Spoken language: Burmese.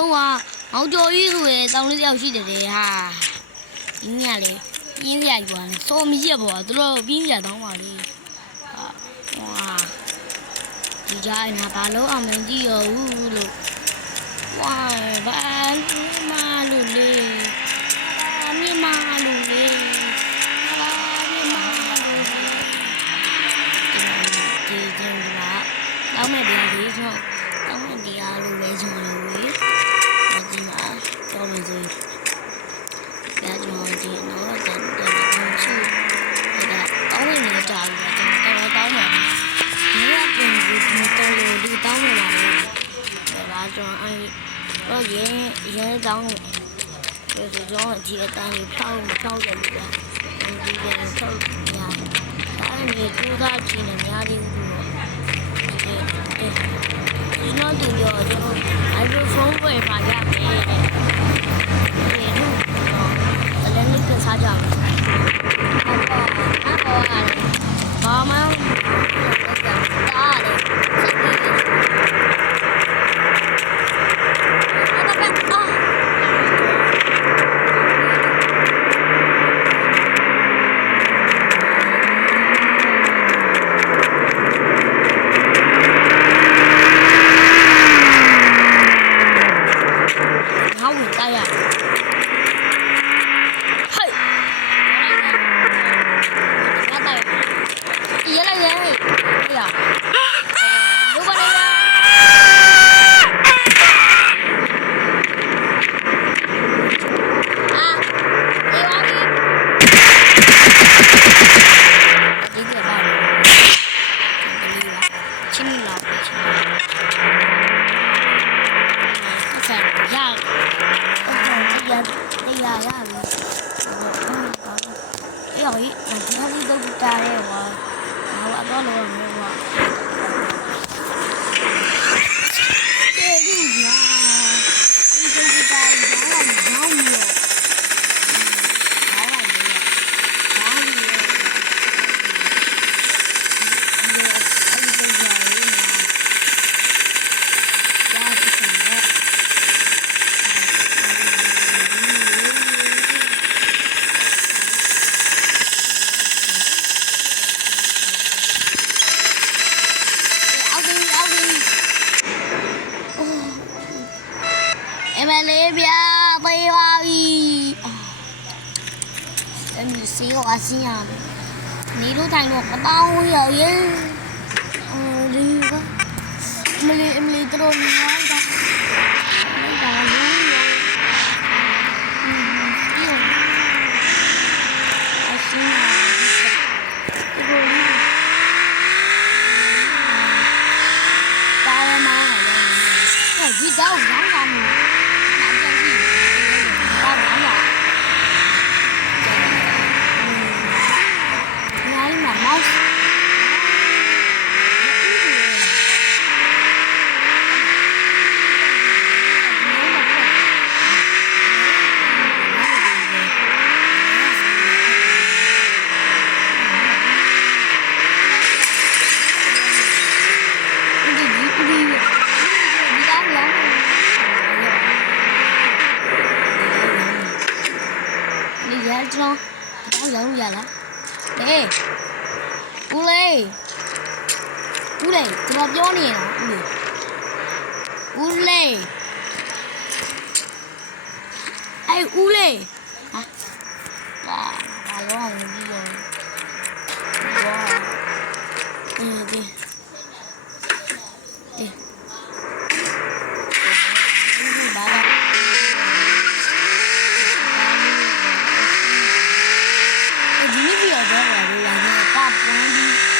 လုံးကမောင်ကျော်ကြီးဆိုရယ်တောင်းလေးတယောက်ရှိတယ်ဟာဒီညလေပြင်းစရာကြီးပါနဲ့စောမရက်ပေါ့သူတို့ပြင်းစရာတောင်းပါလေဟာဒီကြားနာဘာလို့အောင်မကြည့်ရဘူးလို့ဝါဘာလို့မလို့လေမြမလို့လေတောင်းမဲ့တရားလေးဆိုတောင်းမဲ့တရားလိုပဲကျွန်တော်တို့ဒီမှာတော်လို့ဆိုဒါကျွန်တော်ဒီတော့တောင်းတယ်ချူဒါတောင်းနေကြတာကျွန်တော်တောင်းတယ်ဒီကပြင်ဒီတော်လို့ဒီတောင်းနေတာလေဒါကျွန်တော်တော့ရဲတောင်းတယ်ဆိုတော့ဒီအတိုင်းဖောက်တယ်ဗျာဒီကဖောက်ညာဒါနဲ့ကျိုးသားချင်းနဲ့များသေးဘူးဒီနောက်တူရောကျွန်တော်အိုင်ဖုန်းဝယ်ပါရမယ်တဲ့ဒီတော့လည်းနိကစားကြမယ်ဟုတ်ပါဘာမှတားတယ်အစင်းရနေလို့ထိုင်တော့မတောင်းရရဲ့ဒီကမလေးတို့နေရတာလိုက်တာလို့အစင်းဒီလိုတာရမှာဒီတော့ဘာမှမပြန်ကြည့်ဘာမှမmouse giống giờ là đây Ule, tụi nó vô nè, Ule, ai Ule, hả? Bà lo hàng gì rồi? Đi, bà đâu? Ini dia dah, orang yang tak pernah